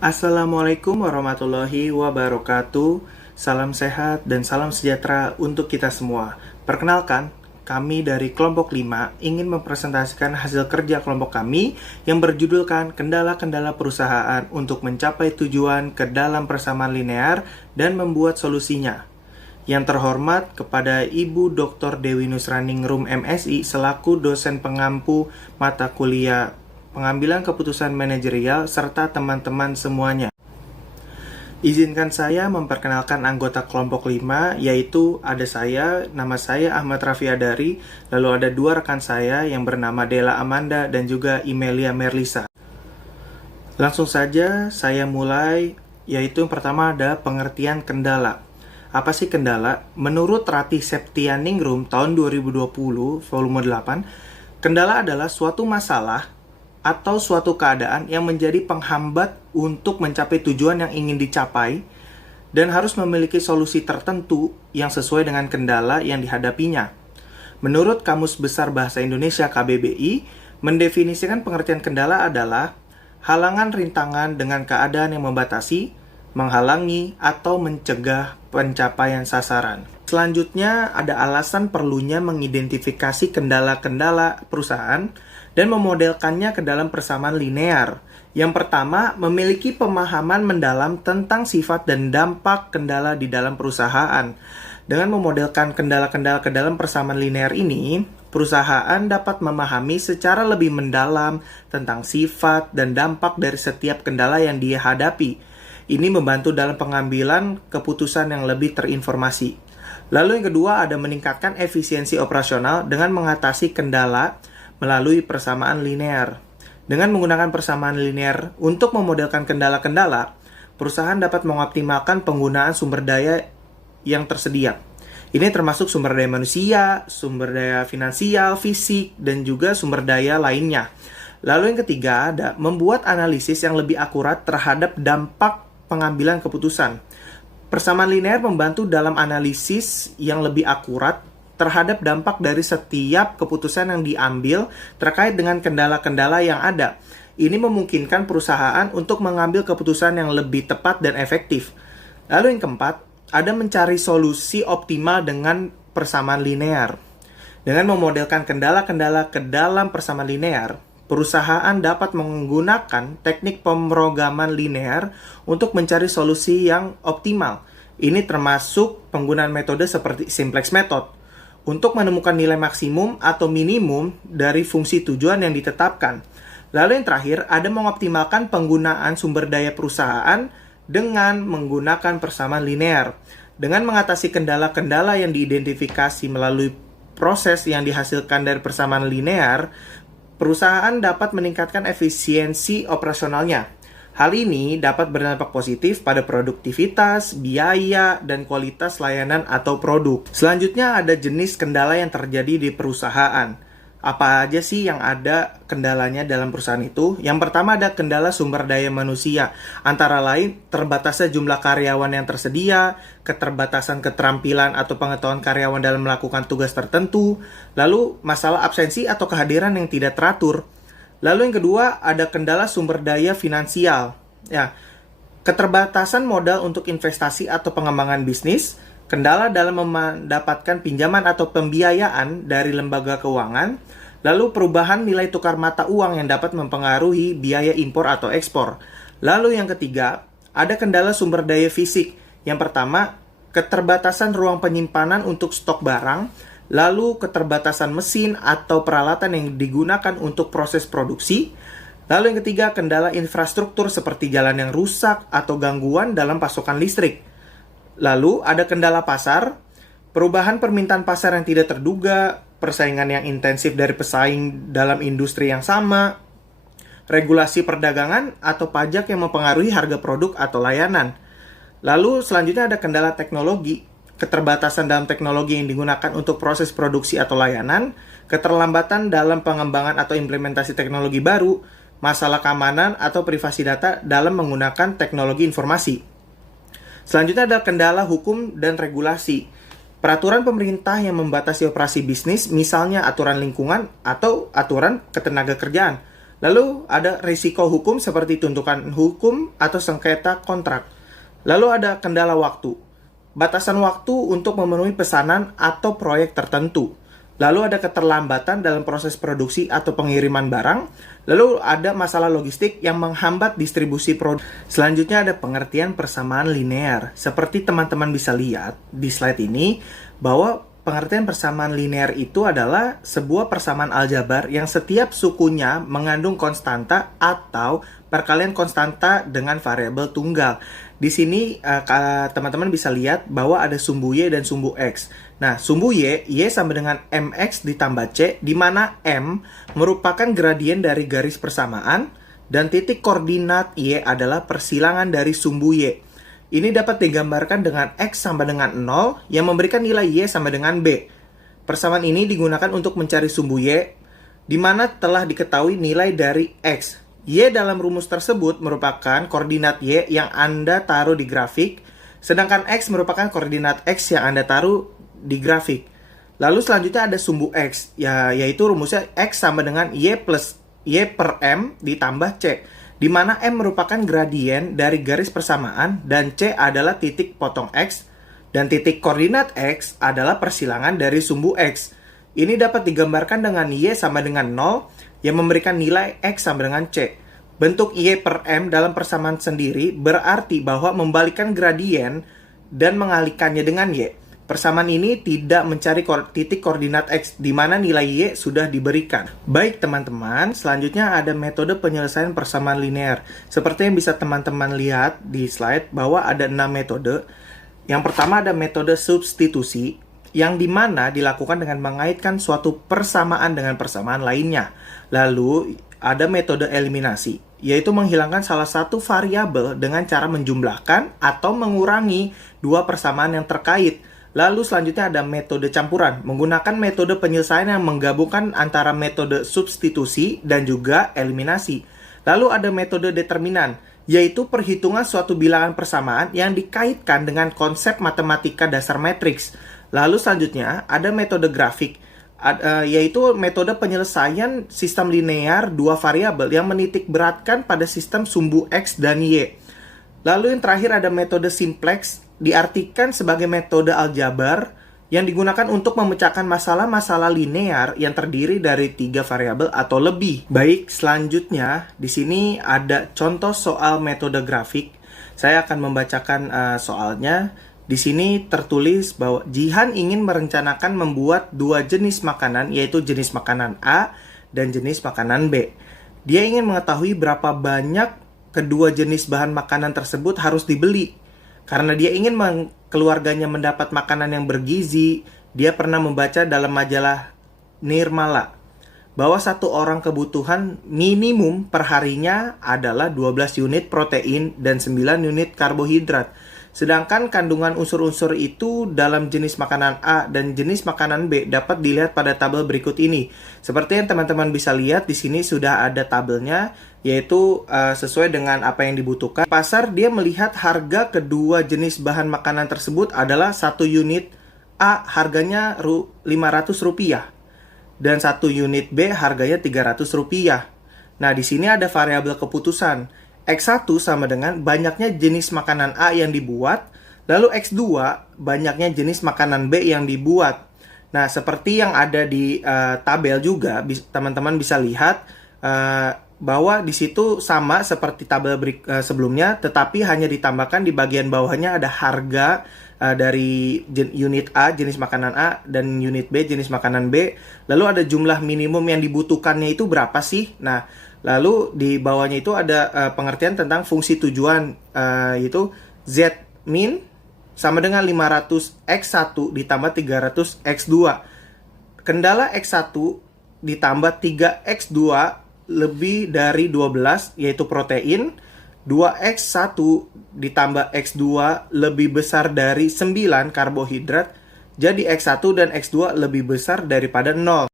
Assalamualaikum warahmatullahi wabarakatuh. Salam sehat dan salam sejahtera untuk kita semua. Perkenalkan, kami dari kelompok 5 ingin mempresentasikan hasil kerja kelompok kami yang berjudulkan Kendala-kendala perusahaan untuk mencapai tujuan ke dalam persamaan linear dan membuat solusinya. Yang terhormat kepada Ibu Dr. Dewi Nusraningrum MSI selaku dosen pengampu mata kuliah pengambilan keputusan manajerial, serta teman-teman semuanya. Izinkan saya memperkenalkan anggota kelompok 5, yaitu ada saya, nama saya Ahmad Raffi Adari, lalu ada dua rekan saya yang bernama Della Amanda dan juga Imelia Merlisa. Langsung saja saya mulai, yaitu yang pertama ada pengertian kendala. Apa sih kendala? Menurut Rati Septianingrum tahun 2020, volume 8, kendala adalah suatu masalah atau suatu keadaan yang menjadi penghambat untuk mencapai tujuan yang ingin dicapai dan harus memiliki solusi tertentu yang sesuai dengan kendala yang dihadapinya. Menurut Kamus Besar Bahasa Indonesia KBBI, mendefinisikan pengertian kendala adalah halangan rintangan dengan keadaan yang membatasi, menghalangi, atau mencegah pencapaian sasaran. Selanjutnya, ada alasan perlunya mengidentifikasi kendala-kendala perusahaan dan memodelkannya ke dalam persamaan linear. Yang pertama, memiliki pemahaman mendalam tentang sifat dan dampak kendala di dalam perusahaan. Dengan memodelkan kendala-kendala ke dalam persamaan linear ini, perusahaan dapat memahami secara lebih mendalam tentang sifat dan dampak dari setiap kendala yang dia hadapi. Ini membantu dalam pengambilan keputusan yang lebih terinformasi. Lalu yang kedua, ada meningkatkan efisiensi operasional dengan mengatasi kendala melalui persamaan linear. Dengan menggunakan persamaan linear untuk memodelkan kendala-kendala, perusahaan dapat mengoptimalkan penggunaan sumber daya yang tersedia. Ini termasuk sumber daya manusia, sumber daya finansial, fisik, dan juga sumber daya lainnya. Lalu yang ketiga ada membuat analisis yang lebih akurat terhadap dampak pengambilan keputusan. Persamaan linear membantu dalam analisis yang lebih akurat terhadap dampak dari setiap keputusan yang diambil terkait dengan kendala-kendala yang ada. Ini memungkinkan perusahaan untuk mengambil keputusan yang lebih tepat dan efektif. Lalu yang keempat, ada mencari solusi optimal dengan persamaan linear. Dengan memodelkan kendala-kendala ke dalam persamaan linear, perusahaan dapat menggunakan teknik pemrograman linear untuk mencari solusi yang optimal. Ini termasuk penggunaan metode seperti simplex method untuk menemukan nilai maksimum atau minimum dari fungsi tujuan yang ditetapkan. Lalu yang terakhir, ada mengoptimalkan penggunaan sumber daya perusahaan dengan menggunakan persamaan linear. Dengan mengatasi kendala-kendala yang diidentifikasi melalui proses yang dihasilkan dari persamaan linear, perusahaan dapat meningkatkan efisiensi operasionalnya. Hal ini dapat berdampak positif pada produktivitas, biaya, dan kualitas layanan atau produk. Selanjutnya ada jenis kendala yang terjadi di perusahaan. Apa aja sih yang ada kendalanya dalam perusahaan itu? Yang pertama ada kendala sumber daya manusia. Antara lain terbatasnya jumlah karyawan yang tersedia, keterbatasan keterampilan atau pengetahuan karyawan dalam melakukan tugas tertentu, lalu masalah absensi atau kehadiran yang tidak teratur. Lalu yang kedua, ada kendala sumber daya finansial. Ya, keterbatasan modal untuk investasi atau pengembangan bisnis, kendala dalam mendapatkan pinjaman atau pembiayaan dari lembaga keuangan, lalu perubahan nilai tukar mata uang yang dapat mempengaruhi biaya impor atau ekspor. Lalu yang ketiga, ada kendala sumber daya fisik. Yang pertama, keterbatasan ruang penyimpanan untuk stok barang, lalu keterbatasan mesin atau peralatan yang digunakan untuk proses produksi. Lalu yang ketiga, kendala infrastruktur seperti jalan yang rusak atau gangguan dalam pasokan listrik. Lalu ada kendala pasar, perubahan permintaan pasar yang tidak terduga, persaingan yang intensif dari pesaing dalam industri yang sama, regulasi perdagangan atau pajak yang mempengaruhi harga produk atau layanan. Lalu selanjutnya ada kendala teknologi, keterbatasan dalam teknologi yang digunakan untuk proses produksi atau layanan, keterlambatan dalam pengembangan atau implementasi teknologi baru, masalah keamanan atau privasi data dalam menggunakan teknologi informasi. Selanjutnya ada kendala hukum dan regulasi. Peraturan pemerintah yang membatasi operasi bisnis, misalnya aturan lingkungan atau aturan ketenaga kerjaan. Lalu ada risiko hukum seperti tuntutan hukum atau sengketa kontrak. Lalu ada kendala waktu, batasan waktu untuk memenuhi pesanan atau proyek tertentu. Lalu ada keterlambatan dalam proses produksi atau pengiriman barang. Lalu ada masalah logistik yang menghambat distribusi produk. Selanjutnya ada pengertian persamaan linear. Seperti teman-teman bisa lihat di slide ini, bahwa pengertian persamaan linear itu adalah sebuah persamaan aljabar yang setiap sukunya mengandung konstanta atau perkalian konstanta dengan variabel tunggal. Di sini teman-teman bisa lihat bahwa ada sumbu Y dan sumbu X. Nah, sumbu Y sama dengan MX ditambah C, di mana M merupakan gradien dari garis persamaan dan titik koordinat Y adalah persilangan dari sumbu Y. Ini dapat digambarkan dengan X sama dengan 0 yang memberikan nilai Y sama dengan B. Persamaan ini digunakan untuk mencari sumbu Y, di mana telah diketahui nilai dari X. Y dalam rumus tersebut merupakan koordinat Y yang Anda taruh di grafik, sedangkan X merupakan koordinat X yang Anda taruh di grafik. Lalu selanjutnya ada sumbu X, yaitu rumusnya X sama dengan Y plus Y per M ditambah C, di mana M merupakan gradien dari garis persamaan dan C adalah titik potong X, dan titik koordinat X adalah persilangan dari sumbu X. Ini dapat digambarkan dengan Y sama dengan 0 yang memberikan nilai X sama dengan C. Bentuk Y per M dalam persamaan sendiri berarti bahwa membalikan gradien dan mengalihkannya dengan Y. Persamaan ini tidak mencari titik koordinat X, di mana nilai Y sudah diberikan. Baik teman-teman, selanjutnya ada metode penyelesaian persamaan linear. Seperti yang bisa teman-teman lihat di slide, bahwa ada 6 metode. Yang pertama ada metode substitusi, yang dimana dilakukan dengan mengaitkan suatu persamaan dengan persamaan lainnya. Lalu ada metode eliminasi, yaitu menghilangkan salah satu variabel dengan cara menjumlahkan atau mengurangi dua persamaan yang terkait. Lalu selanjutnya ada metode campuran, menggunakan metode penyelesaian yang menggabungkan antara metode substitusi dan juga eliminasi. Lalu ada metode determinan, yaitu perhitungan suatu bilangan persamaan yang dikaitkan dengan konsep matematika dasar matriks. Lalu selanjutnya ada metode grafik, yaitu metode penyelesaian sistem linear dua variabel yang menitik beratkan pada sistem sumbu X dan Y. Lalu yang terakhir ada metode simplex, diartikan sebagai metode aljabar yang digunakan untuk memecahkan masalah-masalah linear yang terdiri dari 3 variabel atau lebih. Baik, selanjutnya di sini ada contoh soal metode grafik. Saya akan membacakan soalnya. Di sini tertulis bahwa Jihan ingin merencanakan membuat 2 jenis makanan, yaitu jenis makanan A dan jenis makanan B. Dia ingin mengetahui berapa banyak kedua jenis bahan makanan tersebut harus dibeli. Karena dia ingin keluarganya mendapat makanan yang bergizi, dia pernah membaca dalam majalah Nirmala bahwa satu orang kebutuhan minimum perharinya adalah 12 unit protein dan 9 unit karbohidrat. Sedangkan kandungan unsur-unsur itu dalam jenis makanan A dan jenis makanan B dapat dilihat pada tabel berikut ini. Seperti yang teman-teman bisa lihat di sini sudah ada tabelnya, yaitu sesuai dengan apa yang dibutuhkan. Pasar dia melihat harga kedua jenis bahan makanan tersebut adalah 1 unit A harganya Rp500 dan 1 unit B harganya Rp300. Nah, di sini ada variabel keputusan. X1 sama dengan banyaknya jenis makanan A yang dibuat, lalu X2 banyaknya jenis makanan B yang dibuat. Nah, seperti yang ada di tabel juga, teman-teman bisa lihat bahwa di situ sama seperti tabel sebelumnya, tetapi hanya ditambahkan di bagian bawahnya ada harga dari unit A, jenis makanan A, dan unit B, jenis makanan B. Lalu ada jumlah minimum yang dibutuhkannya itu berapa sih? Nah, lalu di bawahnya itu ada pengertian tentang fungsi tujuan, yaitu Z min sama dengan 500x1 ditambah 300x2. Kendala x1 ditambah 3x2 lebih dari 12, yaitu protein. 2x1 ditambah x2 lebih besar dari 9, karbohidrat. Jadi x1 dan x2 lebih besar daripada 0.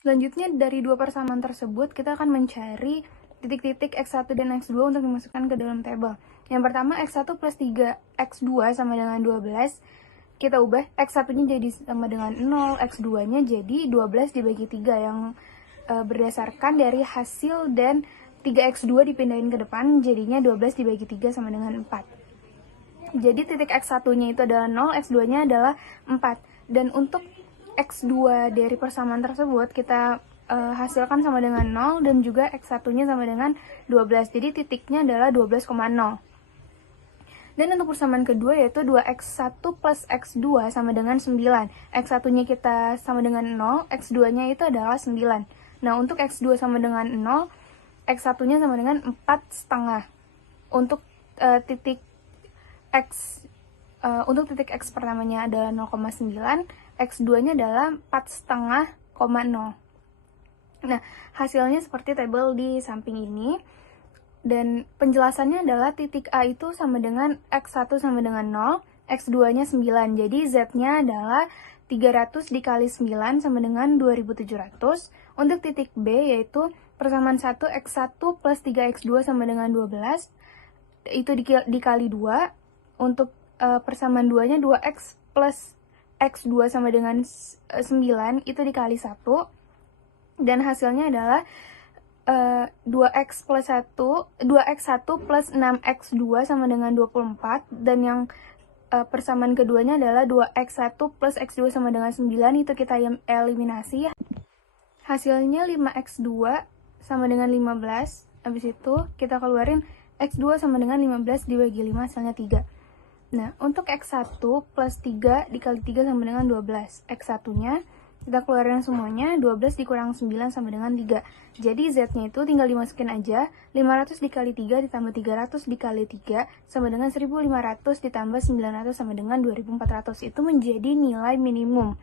Selanjutnya, dari dua persamaan tersebut, kita akan mencari titik-titik X1 dan X2 untuk dimasukkan ke dalam tabel. Yang pertama, X1 plus 3X2 sama dengan 12. Kita ubah X1-nya jadi sama dengan 0, X2-nya jadi 12 dibagi 3, yang berdasarkan dari hasil dan 3x2 dipindahin ke depan, jadinya 12 dibagi 3 sama dengan 4. Jadi titik x1-nya itu adalah 0, x2-nya adalah 4. Dan untuk x2 dari persamaan tersebut kita hasilkan sama dengan 0 dan juga x1-nya sama dengan 12. Jadi titiknya adalah 12,0. Dan untuk persamaan kedua yaitu 2x1 plus x2 sama dengan 9. X1-nya kita sama dengan 0, x2-nya itu adalah 9. Nah, untuk x2 sama dengan 0, x1-nya sama dengan 4,5. Untuk titik x pertamanya adalah 0,9, x2-nya adalah 4,5,0. Nah, hasilnya seperti tabel di samping ini. Dan penjelasannya adalah titik A itu sama dengan x1 sama dengan 0, x2-nya 9. Jadi Z-nya adalah 300 dikali 9 sama dengan 2700. Untuk titik B yaitu persamaan 1 x1 plus 3x2 sama dengan 12. Itu dikali 2. Untuk persamaan 2-nya 2x plus x2 sama dengan 9 itu dikali 1. Dan hasilnya adalah 2x1 plus 6x2 sama dengan 24. Dan yang persamaan keduanya adalah 2x1 plus x2 sama dengan 9. Itu kita eliminasi. Hasilnya 5x2 sama dengan 15. Habis itu kita keluarin x2 sama dengan 15 dibagi 5 hasilnya 3. Nah, untuk x1 plus 3 dikali 3 sama dengan 12. X1-nya kita keluarin semuanya, 12 dikurang 9 sama dengan 3. Jadi Z-nya itu tinggal dimasukin aja, 500 dikali 3 ditambah 300 dikali 3 sama dengan 1500 ditambah 900 sama dengan 2400. Itu menjadi nilai minimum.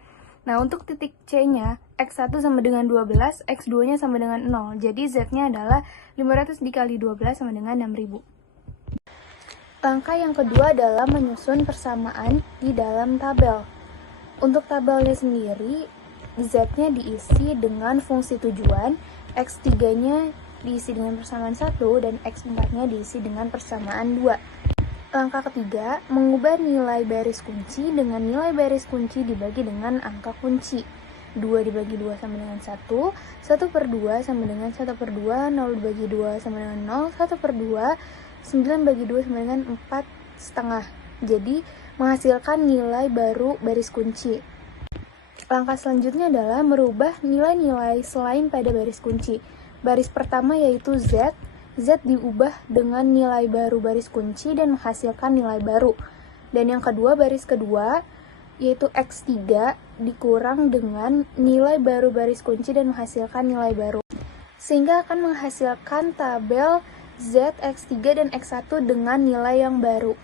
Nah, untuk titik C-nya, X1 sama dengan 12, X2-nya sama dengan 0. Jadi Z-nya adalah 500 dikali 12 sama dengan 6000. Langkah yang kedua adalah menyusun persamaan di dalam tabel. Untuk tabelnya sendiri, Z-nya diisi dengan fungsi tujuan, X3-nya diisi dengan persamaan 1, dan X4-nya diisi dengan persamaan 2. Langkah ketiga, mengubah nilai baris kunci dengan nilai baris kunci dibagi dengan angka kunci. 2 dibagi 2 sama dengan 1, 1 per 2 sama dengan 1 per 2, 0 dibagi 2 sama dengan 0, 1 per 2, 9 bagi 2 sama dengan 4,5. Jadi, menghasilkan nilai baru baris kunci. Langkah selanjutnya adalah merubah nilai-nilai selain pada baris kunci. Baris pertama yaitu Z. Z diubah dengan nilai baru baris kunci dan menghasilkan nilai baru. Dan yang kedua, baris kedua yaitu X3 dikurang dengan nilai baru baris kunci dan menghasilkan nilai baru. Sehingga akan menghasilkan tabel Z, X3, dan X1 dengan nilai yang baru.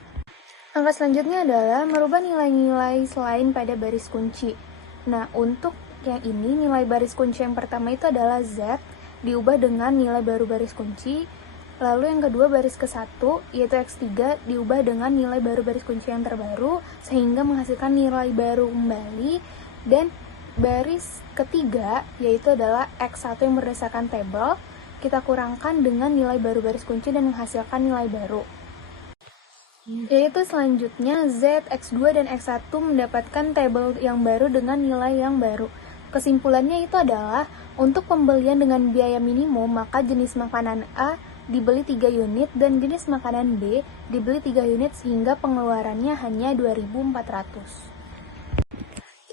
Langkah selanjutnya adalah merubah nilai-nilai selain pada baris kunci. Nah, untuk yang ini, nilai baris kunci yang pertama itu adalah Z, diubah dengan nilai baru baris kunci. Lalu yang kedua, baris ke-1, yaitu X3, diubah dengan nilai baru baris kunci yang terbaru, sehingga menghasilkan nilai baru kembali. Dan baris ketiga, yaitu adalah X1 yang berdasarkan tabel, kita kurangkan dengan nilai baru baris kunci dan menghasilkan nilai baru. Yaitu selanjutnya Z, X2, dan X1 mendapatkan tabel yang baru dengan nilai yang baru. Kesimpulannya itu adalah, untuk pembelian dengan biaya minimum, maka jenis makanan A dibeli 3 unit dan jenis makanan B dibeli 3 unit sehingga pengeluarannya hanya 2.400.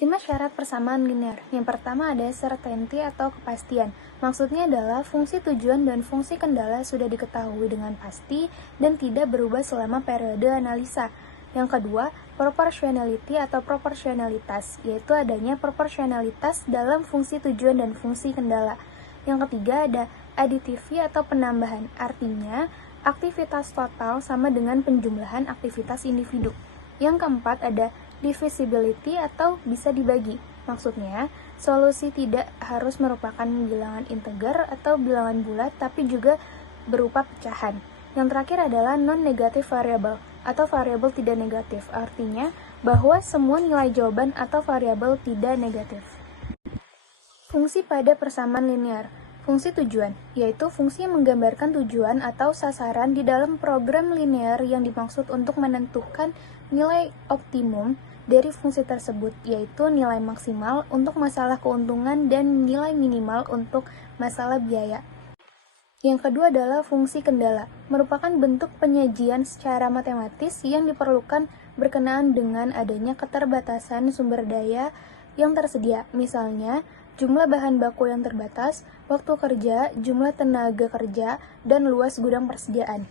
5 syarat persamaan linear. Yang pertama ada certainty atau kepastian. Maksudnya adalah fungsi tujuan dan fungsi kendala sudah diketahui dengan pasti dan tidak berubah selama periode analisa. Yang kedua, proportionality atau proporsionalitas, yaitu adanya proporsionalitas dalam fungsi tujuan dan fungsi kendala. Yang ketiga ada additivity atau penambahan, artinya aktivitas total sama dengan penjumlahan aktivitas individu. Yang keempat ada divisibility atau bisa dibagi. Maksudnya, solusi tidak harus merupakan bilangan integer atau bilangan bulat, tapi juga berupa pecahan. Yang terakhir adalah non-negative variable atau variabel tidak negatif, artinya bahwa semua nilai jawaban atau variabel tidak negatif. Fungsi pada persamaan linear. Fungsi tujuan, yaitu fungsi yang menggambarkan tujuan atau sasaran di dalam program linear yang dimaksud untuk menentukan nilai optimum dari fungsi tersebut, yaitu nilai maksimal untuk masalah keuntungan dan nilai minimal untuk masalah biaya. Yang kedua adalah fungsi kendala, merupakan bentuk penyajian secara matematis yang diperlukan berkenaan dengan adanya keterbatasan sumber daya yang tersedia. Misalnya, jumlah bahan baku yang terbatas, waktu kerja, jumlah tenaga kerja, dan luas gudang persediaan.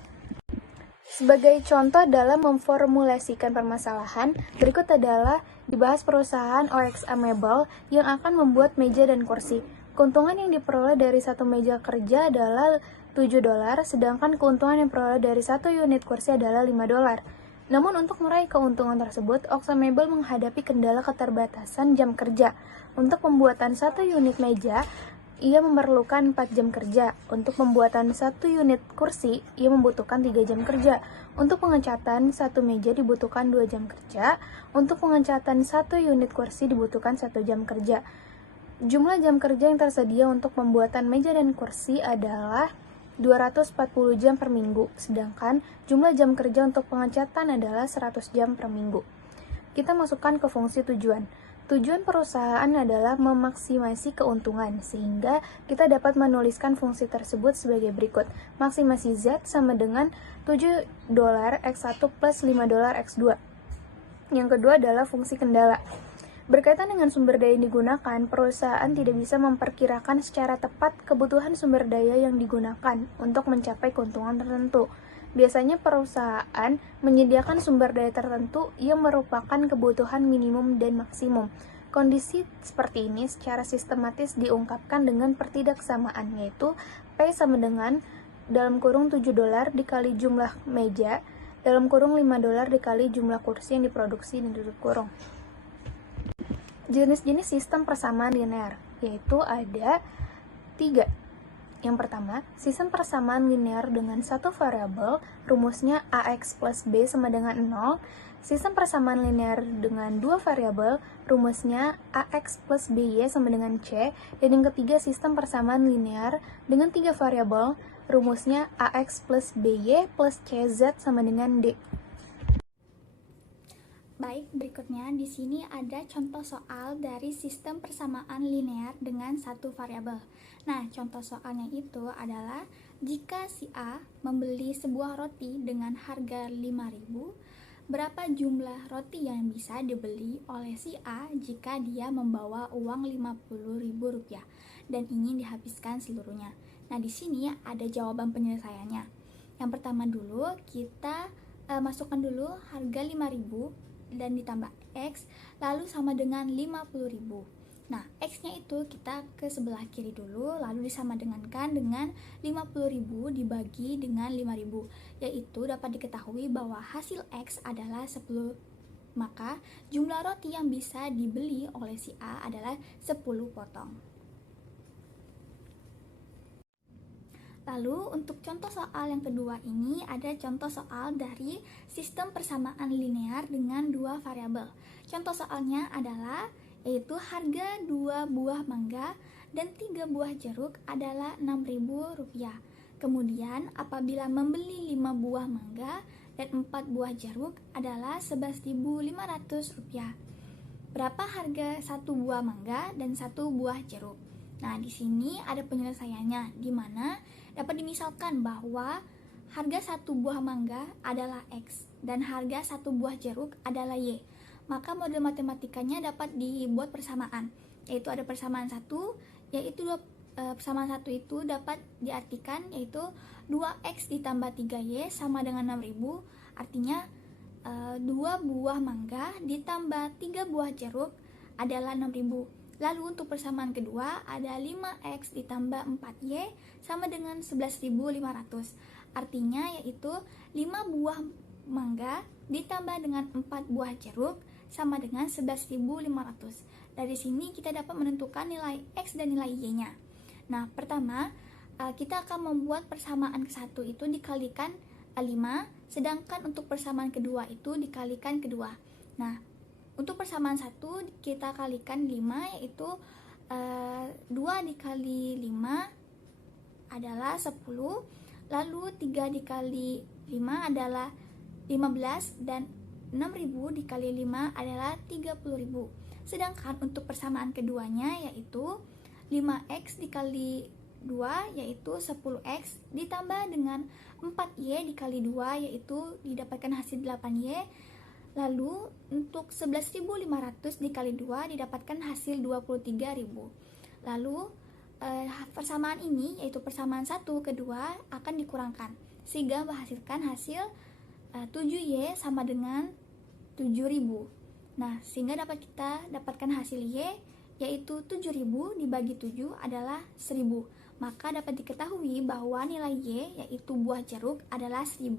Sebagai contoh dalam memformulasikan permasalahan, berikut adalah dibahas perusahaan OXA Mebel yang akan membuat meja dan kursi. Keuntungan yang diperoleh dari satu meja kerja adalah $7, sedangkan keuntungan yang diperoleh dari satu unit kursi adalah $5. Namun untuk meraih keuntungan tersebut, OXA Mebel menghadapi kendala keterbatasan jam kerja. Untuk pembuatan satu unit meja, ia memerlukan 4 jam kerja. Untuk pembuatan satu unit kursi, ia membutuhkan 3 jam kerja. Untuk pengecatan satu meja dibutuhkan 2 jam kerja. Untuk pengecatan satu unit kursi dibutuhkan 1 jam kerja. Jumlah jam kerja yang tersedia untuk pembuatan meja dan kursi adalah 240 jam per minggu, sedangkan jumlah jam kerja untuk pengecatan adalah 100 jam per minggu. Kita masukkan ke fungsi tujuan. Tujuan perusahaan adalah memaksimasi keuntungan, sehingga kita dapat menuliskan fungsi tersebut sebagai berikut. Maksimasi Z sama dengan $7 X1 plus $5 X2. Yang kedua adalah fungsi kendala. Berkaitan dengan sumber daya yang digunakan, perusahaan tidak bisa memperkirakan secara tepat kebutuhan sumber daya yang digunakan untuk mencapai keuntungan tertentu. Biasanya perusahaan menyediakan sumber daya tertentu yang merupakan kebutuhan minimum dan maksimum. Kondisi seperti ini secara sistematis diungkapkan dengan pertidaksamaan, yaitu P sama dengan dalam kurung $7 dikali jumlah meja, dalam kurung $5 dikali jumlah kursi yang diproduksi dan tutup kurung. Jenis-jenis sistem persamaan linear, yaitu ada 3. Yang pertama, sistem persamaan linear dengan satu variabel, rumusnya AX plus B sama dengan 0. Sistem persamaan linear dengan 2 variabel, rumusnya AX plus BY sama dengan C. Dan yang ketiga, sistem persamaan linear dengan 3 variabel, rumusnya AX plus BY plus CZ sama dengan D. Baik, berikutnya di sini ada contoh soal dari sistem persamaan linear dengan satu variabel. Nah, contoh soalnya itu adalah jika si A membeli sebuah roti dengan harga 5.000, berapa jumlah roti yang bisa dibeli oleh si A jika dia membawa uang Rp50.000 dan ingin dihabiskan seluruhnya. Nah, di sini ada jawaban penyelesaiannya. Yang pertama dulu kita masukkan dulu harga 5.000 dan ditambah X, lalu sama dengan 50.000. Nah, X-nya itu kita ke sebelah kiri dulu, lalu disamadengankan dengan 50.000 dibagi dengan 5.000, yaitu dapat diketahui bahwa hasil X adalah 10. Maka, jumlah roti yang bisa dibeli oleh si A adalah 10 potong. Lalu untuk contoh soal yang kedua ini ada contoh soal dari sistem persamaan linear dengan 2 variabel. Contoh soalnya adalah yaitu harga 2 buah mangga dan 3 buah jeruk adalah Rp6.000. Kemudian apabila membeli 5 buah mangga dan 4 buah jeruk adalah Rp11.500. Berapa harga 1 buah mangga dan 1 buah jeruk? Nah, di sini ada penyelesaiannya, di mana dapat dimisalkan bahwa harga 1 buah mangga adalah X dan harga 1 buah jeruk adalah Y. Maka model matematikanya dapat dibuat persamaan, yaitu ada persamaan 1, yaitu persamaan 1 itu dapat diartikan yaitu 2X ditambah 3Y sama dengan 6.000, artinya 2 buah mangga ditambah 3 buah jeruk adalah 6.000. Lalu untuk persamaan kedua ada 5X ditambah 4Y sama dengan 11.500. Artinya yaitu 5 buah mangga ditambah dengan 4 buah jeruk sama dengan 11.500. Dari sini kita dapat menentukan nilai X dan nilai Y-nya. Nah, pertama kita akan membuat persamaan ke-1 itu dikalikan 5, sedangkan untuk persamaan kedua itu dikalikan kedua. Nah, untuk persamaan 1 kita kalikan 5, yaitu 2 dikali 5 adalah 10, lalu 3 dikali 5 adalah 15, dan 6.000 dikali 5 adalah 30.000. Sedangkan untuk persamaan keduanya yaitu 5X dikali 2 yaitu 10x ditambah dengan 4y dikali 2 yaitu didapatkan hasil 8y. Lalu untuk 11.500 dikali 2 didapatkan hasil 23.000. Lalu persamaan ini yaitu persamaan 1 kedua akan dikurangkan sehingga menghasilkan hasil 7y sama dengan 7.000. Nah, sehingga dapat kita dapatkan hasil y yaitu 7.000 dibagi 7 adalah 1.000. Maka dapat diketahui bahwa nilai y yaitu buah jeruk adalah 1.000.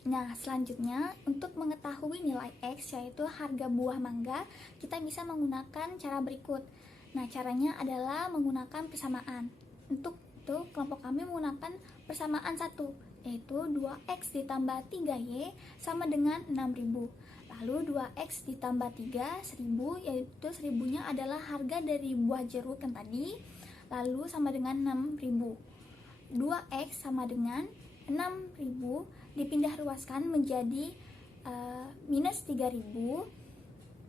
Nah, selanjutnya untuk mengetahui nilai X yaitu harga buah mangga, kita bisa menggunakan cara berikut. Nah, caranya adalah menggunakan persamaan. Untuk itu, kelompok kami menggunakan persamaan 1, yaitu 2X ditambah 3Y sama dengan 6.000. Lalu 2X ditambah 3, 1.000, yaitu 1.000-nya adalah harga dari buah jeruk yang tadi, lalu sama dengan 6.000. 2X sama dengan 6.000 dipindah ruaskan menjadi minus 3.000.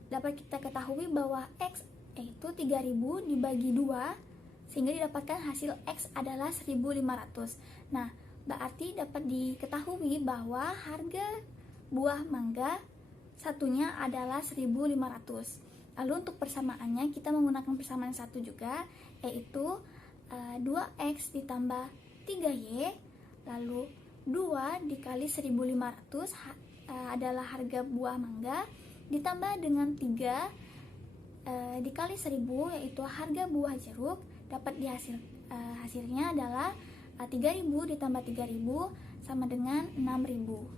Dapat kita ketahui bahwa X yaitu 3.000 dibagi 2 sehingga didapatkan hasil X adalah 1.500. Nah, berarti dapat diketahui bahwa harga buah mangga satunya adalah 1.500. Lalu untuk persamaannya kita menggunakan persamaan 1 juga, yaitu 2X ditambah 3Y, lalu 2 dikali 1.500 adalah harga buah mangga, ditambah dengan 3 dikali 1.000 yaitu harga buah jeruk, dapat hasilnya adalah 3.000 ditambah 3.000 sama dengan 6.000.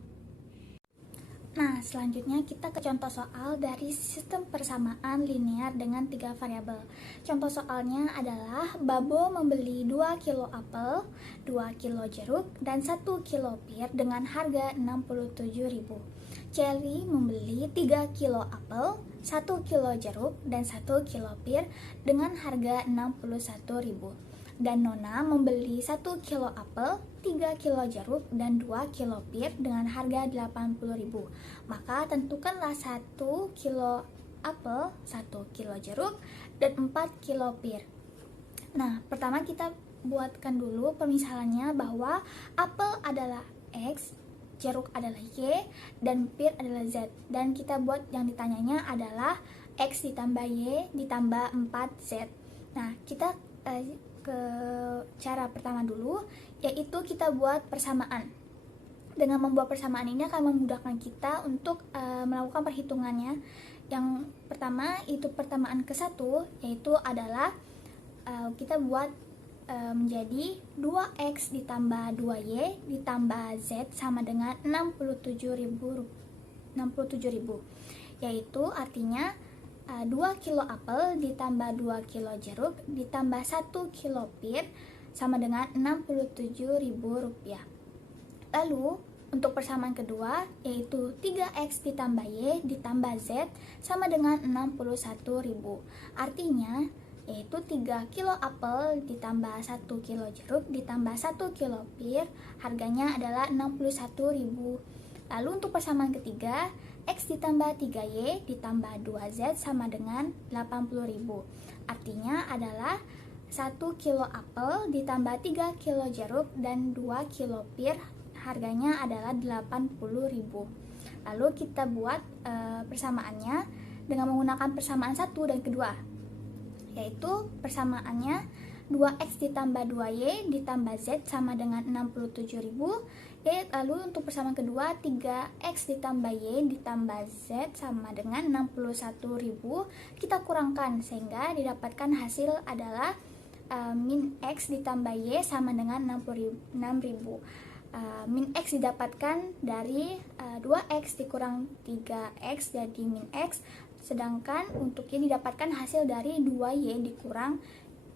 Nah, selanjutnya kita ke contoh soal dari sistem persamaan linear dengan 3 variabel. Contoh soalnya adalah Babo membeli 2 kilo apel, 2 kilo jeruk, dan 1 kilo pir dengan harga 67.000. Cherry membeli 3 kilo apel, 1 kilo jeruk, dan 1 kilo pir dengan harga 61.000. Dan Nona membeli 1 kilo apel, 3 kilo jeruk, dan 2 kilo pir dengan harga 80.000. Maka tentukanlah 1 kilo apel, 1 kilo jeruk, dan 4 kilo pir. Nah, pertama kita buatkan dulu pemisalannya bahwa apel adalah X, jeruk adalah Y, dan pir adalah Z. Dan kita buat yang ditanyanya adalah X ditambah Y ditambah 4Z. Nah, kita ke cara pertama dulu, yaitu kita buat persamaan. Dengan membuat persamaan ini akan memudahkan kita untuk melakukan perhitungannya. Yang pertama itu persamaan ke-1, yaitu adalah kita buat menjadi 2X ditambah 2Y ditambah Z sama dengan 67.000, yaitu artinya 2 kilo apel ditambah 2 kilo jeruk ditambah 1 kilo pir sama dengan 67.000 rupiah. Lalu untuk persamaan kedua yaitu 3X ditambah Y ditambah Z sama dengan 61.000. Artinya yaitu 3 kilo apel ditambah 1 kilo jeruk ditambah 1 kilo pir, harganya adalah 61.000. Lalu untuk persamaan ketiga, X ditambah 3Y ditambah 2Z sama dengan 80.000. Artinya adalah 1 kilo apel ditambah 3 kilo jeruk dan 2 kilo pir, harganya adalah 80.000. Lalu kita buat persamaannya dengan menggunakan persamaan 1 dan kedua, yaitu persamaannya 2X ditambah 2Y ditambah Z sama dengan 67.000. Lalu untuk persamaan kedua 3X ditambah Y ditambah Z sama dengan 61.000, kita kurangkan sehingga didapatkan hasil adalah min X ditambah Y sama dengan 6.000. Min X didapatkan dari 2X dikurang 3X jadi min X, sedangkan untuk Y didapatkan hasil dari 2Y dikurang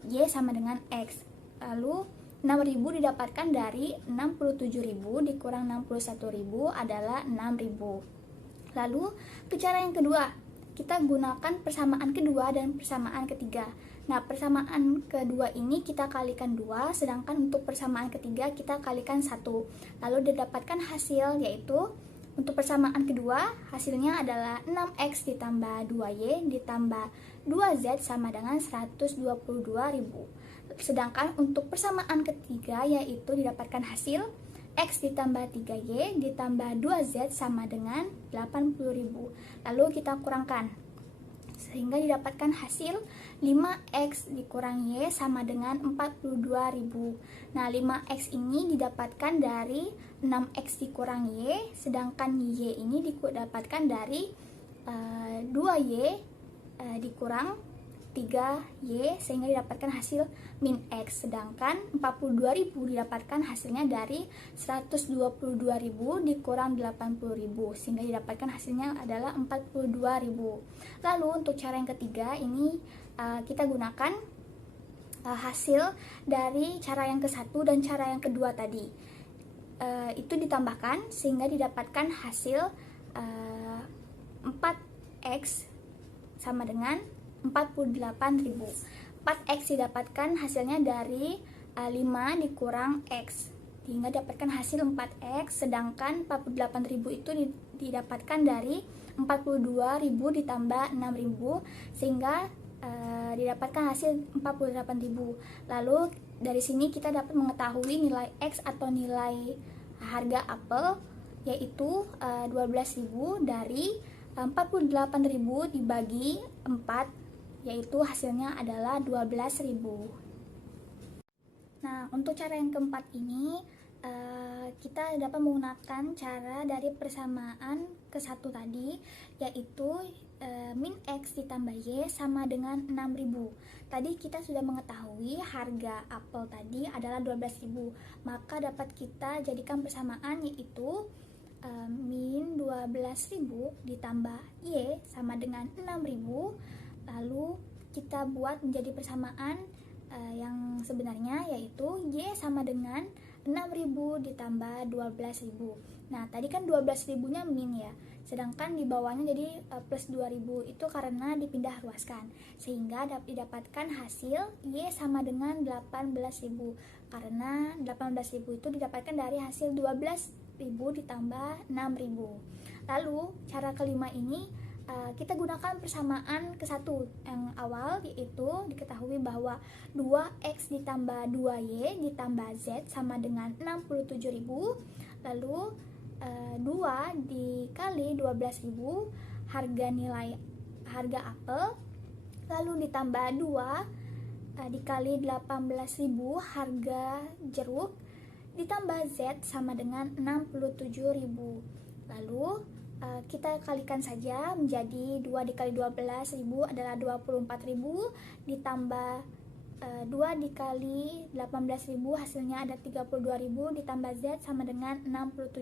Y sama dengan X. Lalu 6.000 didapatkan dari 67.000 dikurang 61.000 adalah 6.000. Lalu ke cara yang kedua, kita gunakan persamaan kedua dan persamaan ketiga. Nah, persamaan kedua ini kita kalikan 2, sedangkan untuk persamaan ketiga kita kalikan 1. Lalu didapatkan hasil yaitu Untuk persamaan kedua, hasilnya adalah 6X ditambah 2Y ditambah 2Z sama dengan 122.000. Sedangkan untuk persamaan ketiga yaitu didapatkan hasil X ditambah 3Y ditambah 2Z sama dengan 80.000. Lalu kita kurangkan, sehingga didapatkan hasil 5X dikurang Y sama dengan 42.000. Nah, 5X ini didapatkan dari 6X dikurang Y, sedangkan Y ini didapatkan dari 2Y dikurang 3Y, sehingga didapatkan hasil min X. Sedangkan 42.000 didapatkan hasilnya dari 122.000 dikurang 80.000, sehingga didapatkan hasilnya adalah 42.000. Lalu untuk cara yang ketiga ini kita gunakan hasil dari cara yang ke-1 dan cara yang kedua tadi. Itu ditambahkan sehingga didapatkan hasil 4X sama dengan 48.000. 4X didapatkan hasilnya dari 5 dikurang X, sehingga dapatkan hasil 4X. Sedangkan 48.000 itu didapatkan dari 42.000 ditambah 6.000, sehingga didapatkan hasil 48.000. Lalu dari sini kita dapat mengetahui nilai X atau nilai harga apel, yaitu 12.000 dari 48.000 dibagi 4, yaitu hasilnya adalah 12.000. Nah, untuk cara yang keempat ini kita dapat menggunakan cara dari persamaan ke-1 tadi, yaitu min X ditambah Y sama dengan 6.000. Tadi kita sudah mengetahui harga apel tadi adalah 12.000, maka dapat kita jadikan persamaan, yaitu min 12.000 ditambah Y sama dengan 6.000. Lalu kita buat menjadi persamaan yang sebenarnya, yaitu Y sama dengan 6.000 ditambah 12.000. Nah, tadi kan 12.000 nya min ya, sedangkan di bawahnya jadi plus 2.000, itu karena dipindah ruaskan, sehingga didapatkan hasil Y sama dengan 18.000, karena 18.000 itu didapatkan dari hasil 12.000 ditambah 6.000. Lalu cara kelima ini kita gunakan persamaan ke-1 yang awal, yaitu diketahui bahwa 2X ditambah 2Y ditambah Z sama dengan 67.000. Lalu 2 dikali 12.000 harga apel, lalu ditambah 2 dikali 18.000 harga jeruk, ditambah Z sama dengan 67.000. Lalu kita kalikan saja menjadi 2 dikali 12.000 adalah 24.000, ditambah 2 dikali 18.000 hasilnya ada 32.000, ditambah Z sama dengan 67.000.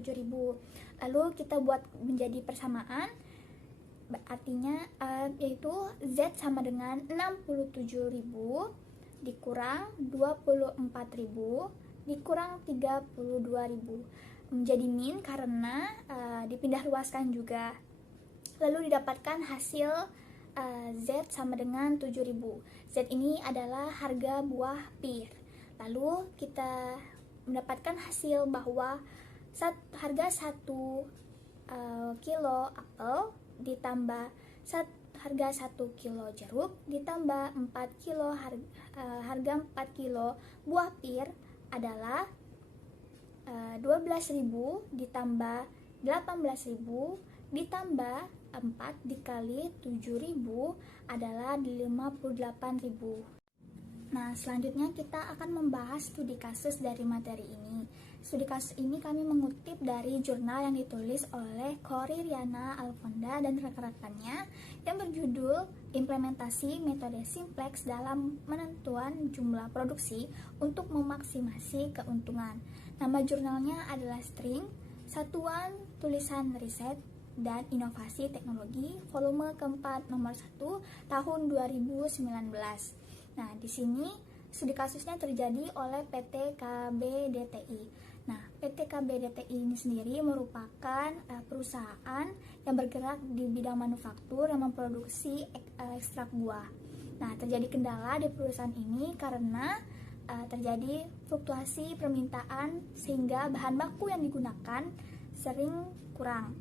Lalu kita buat menjadi persamaan, artinya yaitu Z sama dengan 67.000 dikurang 24.000 dikurang 32.000, menjadi min karena dipindah ruaskan juga. Lalu didapatkan hasil Z sama dengan 7.000. Z ini adalah harga buah pir. Lalu kita mendapatkan hasil bahwa harga 1 kilo apel ditambah harga 1 kilo jeruk ditambah 4 kilo harga 4 kilo buah pir adalah 12.000 ditambah 18.000 ditambah 4 dikali 7.000 adalah 58.000. Nah, selanjutnya kita akan membahas studi kasus dari materi ini. Studi kasus ini kami mengutip dari jurnal yang ditulis oleh Khori Riana Alfonda dan rekan-rekannya yang berjudul Implementasi Metode Simplex dalam Menentuan Jumlah Produksi untuk Memaksimasi Keuntungan. Nama jurnalnya adalah String, Satuan Tulisan Riset dan Inovasi Teknologi, volume keempat nomor 1 tahun 2019. Nah, di sini studi kasusnya terjadi oleh PT KB DTI. Nah, PT KB DTI ini sendiri merupakan perusahaan yang bergerak di bidang manufaktur yang memproduksi ekstrak buah. Nah, terjadi kendala di perusahaan ini karena terjadi fluktuasi permintaan sehingga bahan baku yang digunakan sering kurang.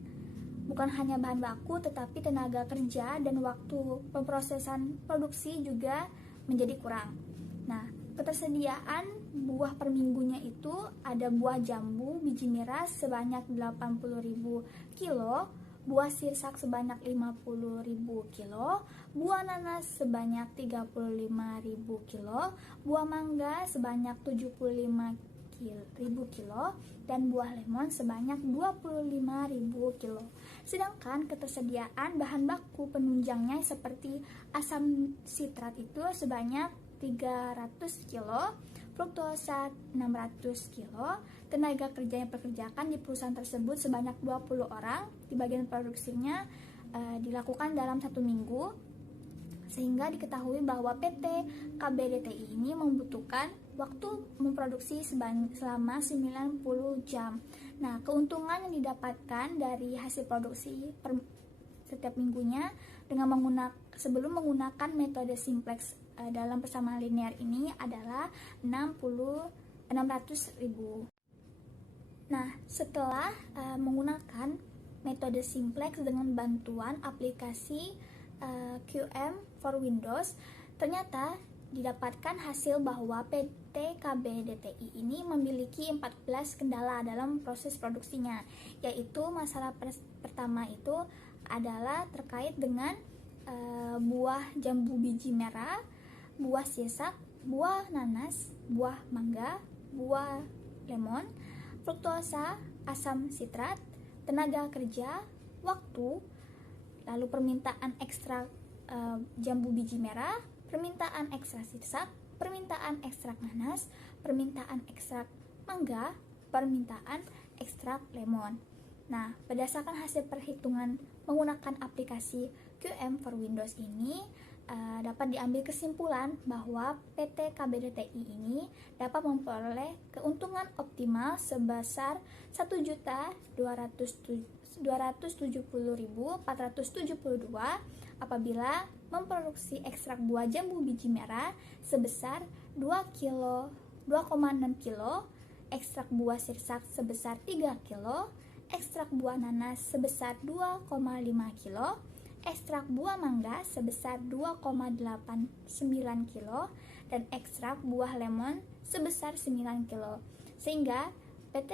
Bukan hanya bahan baku, tetapi tenaga kerja dan waktu pemrosesan produksi juga menjadi kurang. Nah, ketersediaan buah per minggunya itu ada buah jambu biji merah sebanyak 80.000 kilo, buah sirsak sebanyak 50.000 kilo, buah nanas sebanyak 35.000 kilo, buah mangga sebanyak 75.000 kilo, dan buah lemon sebanyak 25.000 kilo. Sedangkan ketersediaan bahan baku penunjangnya seperti asam sitrat itu sebanyak 300 kilo, fruktosa 600 kilo, tenaga kerja yang dipekerjakan di perusahaan tersebut sebanyak 20 orang, di bagian produksinya dilakukan dalam 1 minggu, sehingga diketahui bahwa PT KBDTI ini membutuhkan waktu memproduksi selama 90 jam. Nah, keuntungan yang didapatkan dari hasil produksi setiap minggunya sebelum menggunakan metode simplex dalam persamaan linear ini adalah 600.000. Nah, setelah menggunakan metode simplex dengan bantuan aplikasi QM for Windows, ternyata didapatkan hasil bahwa PT KBDTI ini memiliki 14 kendala dalam proses produksinya, yaitu masalah pertama itu adalah terkait dengan buah jambu biji merah, buah sirsak, buah nanas, buah mangga, buah lemon, fruktosa, asam sitrat, tenaga kerja, waktu, lalu permintaan ekstrak jambu biji merah, permintaan ekstrak sirsak, permintaan ekstrak nanas, permintaan ekstrak mangga, permintaan ekstrak lemon. Nah, berdasarkan hasil perhitungan menggunakan aplikasi QM for Windows ini, dapat diambil kesimpulan bahwa PT KBDTI ini dapat memperoleh keuntungan optimal sebesar 1.270.472 apabila memproduksi ekstrak buah jambu biji merah sebesar 2,6 kilo, ekstrak buah sirsak sebesar 3 kilo, ekstrak buah nanas sebesar 2,5 kilo, ekstrak buah mangga sebesar 2,89 kilo, dan ekstrak buah lemon sebesar 9 kilo. Sehingga PT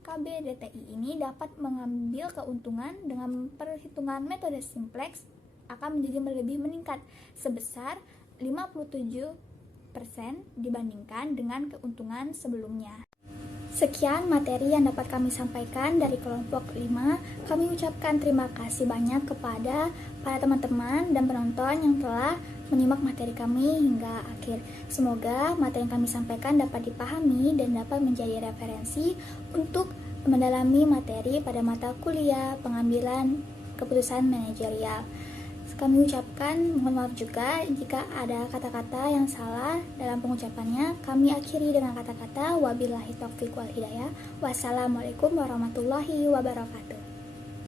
KBDTI ini dapat mengambil keuntungan dengan perhitungan metode simplex akan menjadi lebih meningkat sebesar 57% dibandingkan dengan keuntungan sebelumnya. Sekian materi yang dapat kami sampaikan dari kelompok 5. Kami ucapkan terima kasih banyak kepada para teman-teman dan penonton yang telah menyimak materi kami hingga akhir. Semoga materi yang kami sampaikan dapat dipahami dan dapat menjadi referensi untuk mendalami materi pada mata kuliah pengambilan keputusan manajerial. Kami ucapkan mohon maaf juga jika ada kata-kata yang salah dalam pengucapannya. Kami akhiri dengan kata-kata wabillahi taufiq wal hidayah. Wassalamualaikum warahmatullahi wabarakatuh.